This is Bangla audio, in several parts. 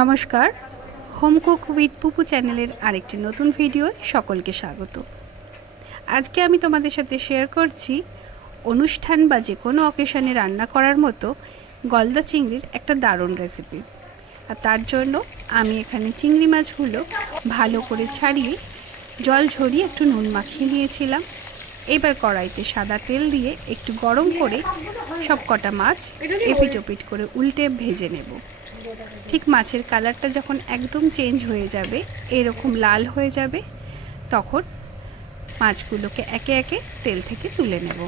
নমস্কার, হোম কুক উইথ পুপু চ্যানেলের আরেকটি নতুন ভিডিও সকলকে স্বাগত। আজকে আমি তোমাদের সাথে শেয়ার করছি অনুষ্ঠান বা যে কোনো অকেশনে রান্না করার মতো গলদা চিংড়ির একটা দারুণ রেসিপি। আর তার জন্য আমি এখানে চিংড়ি মাছগুলো ভালো করে ছাড়িয়ে জল ঝরিয়ে একটু নুন মাখিয়ে নিয়েছিলাম। এবার কড়াইতে সাদা তেল দিয়ে একটু গরম করে সব কটা মাছ এপিট ওপিট করে উল্টে ভেজে নেব। ঠিক মাছের কালারটা যখন একদম চেঞ্জ হয়ে যাবে, এরকম লাল হয়ে যাবে, তখন মাছগুলোকে একে একে তেল থেকে তুলে নেব।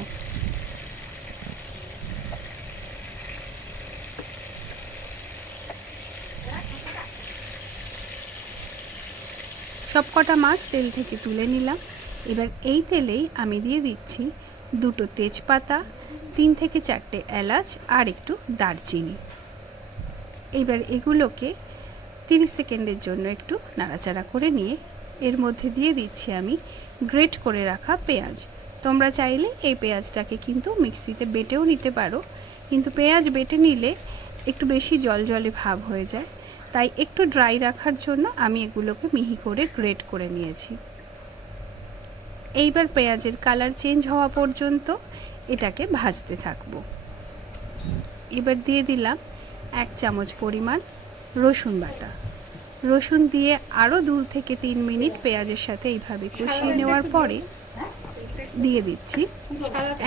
সব কটা মাছ তেল থেকে তুলে নিলাম। এবার এই তেলেই আমি দিয়ে দিচ্ছি 2টো তেজপাতা, 3 থেকে 4টে এলাচ আর একটু দারচিনি। এবার এগুলোকে 30 সেকেন্ডের জন্য একটু নাড়াচাড়া করে নিয়ে এর মধ্যে দিয়ে দিচ্ছি আমি গ্রেট করে রাখা পেঁয়াজ। তোমরা চাইলে এই পেঁয়াজটাকে কিন্তু মিক্সিতে বেটেও নিতে পারো, কিন্তু পেঁয়াজ বেটে নিলে একটু বেশি জলজলে ভাব হয়ে যায়, তাই একটু ড্রাই রাখার জন্য আমি এগুলোকে মিহি করে গ্রেট করে নিয়েছি। এইবার পেঁয়াজের কালার চেঞ্জ হওয়া পর্যন্ত এটাকে ভাজতে থাকবো। এবার দিয়ে দিলাম 1 চামচ পরিমাণ রসুন বাটা। রসুন দিয়ে আরও 2 থেকে 3 মিনিট পেঁয়াজের সাথে এইভাবে কষিয়ে নেওয়ার পরে দিয়ে দিচ্ছি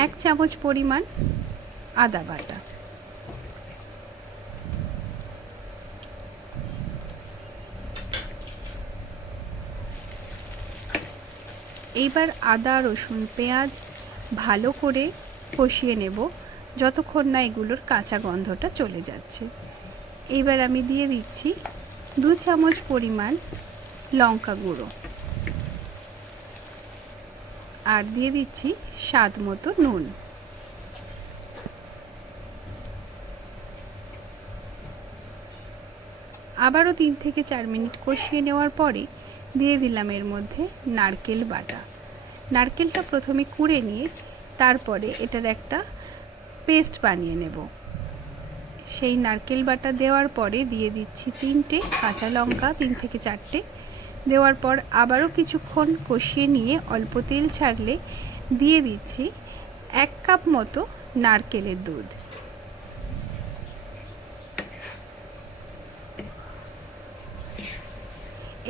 1 চামচ পরিমাণ আদা বাটা। এইবার আদা, রসুন, পেঁয়াজ ভালো করে কষিয়ে নেব যতক্ষণ না এগুলোর কাঁচা গন্ধটা চলে যাচ্ছে। এইবার আমি দিয়ে দিচ্ছি 2 চামচ পরিমাণ লঙ্কা গুঁড়ো আর দিয়ে দিচ্ছি স্বাদ মতো নুন। আবারও 3 থেকে 4 মিনিট কষিয়ে নেওয়ার পরে দিয়ে দিলাম এর মধ্যে নারকেল বাটা। নারকেলটা প্রথমে কুড়ে নিয়ে তারপরে এটার একটা পেস্ট বানিয়ে নেব। সেই নারকেল বাটা দেওয়ার পরে দিয়ে দিচ্ছি 3টে কাঁচা লঙ্কা, 3 থেকে 4টে। দেওয়ার পর আবারও কিছুক্ষণ কষিয়ে নিয়ে অল্প তেল ছাড়লে দিয়ে দিচ্ছি 1 কাপ মতো নারকেলের দুধ।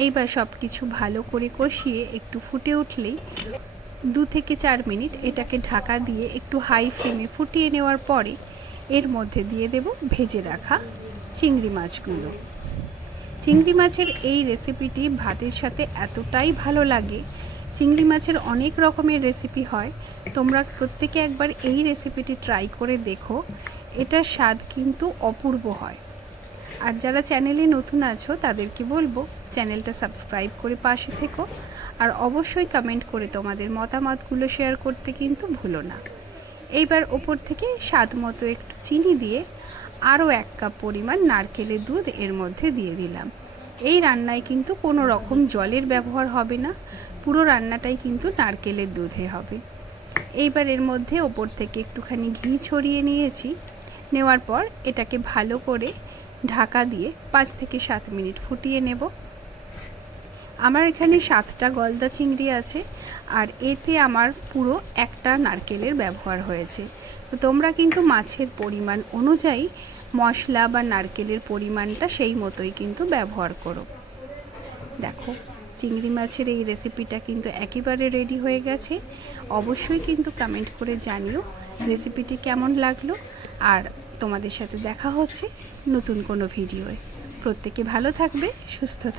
এইবার সব কিছু ভালো করে কষিয়ে একটু ফুটে উঠলেই 2 থেকে 4 মিনিট এটাকে ঢাকা দিয়ে একটু হাই ফ্লেমে ফুটিয়ে নেওয়ার পরে এর মধ্যে দিয়ে দেব ভেজে রাখা চিংড়ি মাছগুলো। চিংড়ি মাছের এই রেসিপিটি ভাতের সাথে এতটাই ভালো লাগে। চিংড়ি মাছের অনেক রকমের রেসিপি হয়, তোমরা প্রত্যেকে একবার এই রেসিপিটি ট্রাই করে দেখো, এটার স্বাদ কিন্তু অপূর্ব হয়। আর যারা চ্যানেলে নতুন আছো তাদেরকে বলবো চ্যানেলটা সাবস্ক্রাইব করে পাশে থেকো, আর অবশ্যই কমেন্ট করে তোমাদের মতামতগুলো শেয়ার করতে কিন্তু ভুলো না। এইবার ওপর থেকে স্বাদ মতো একটু চিনি দিয়ে আরও 1 কাপ পরিমাণ নারকেলের দুধ এর মধ্যে দিয়ে দিলাম। এই রান্নায় কিন্তু কোনো রকম জলের ব্যবহার হবে না, পুরো রান্নাটাই কিন্তু নারকেলের দুধে হবে। এইবার এর মধ্যে ওপর থেকে একটুখানি ঘি ছড়িয়ে নিয়েছি। নেওয়ার পর এটাকে ভালো করে ঢাকা দিয়ে 5 থেকে 7 মিনিট ফুটিয়ে নেব। আমার এখানে 7টা গলদা চিংড়ি আছে, আর এতে আমার পুরো একটা নারকেলের ব্যবহার হয়েছে। তো তোমরা কিন্তু মাছের পরিমাণ অনুযায়ী মশলা বা নারকেলের পরিমাণটা সেই মতোই কিন্তু ব্যবহার করো। দেখো, চিংড়ি মাছের এই রেসিপিটা কিন্তু একেবারে রেডি হয়ে গেছে। অবশ্যই কিন্তু কমেন্ট করে জানিও রেসিপিটি কেমন লাগলো। আর তোমাদের সাথে দেখা হচ্ছে নতুন কোনো ভিডিওয়। প্রত্যেকে ভালো থাকবে, সুস্থ থাকবে।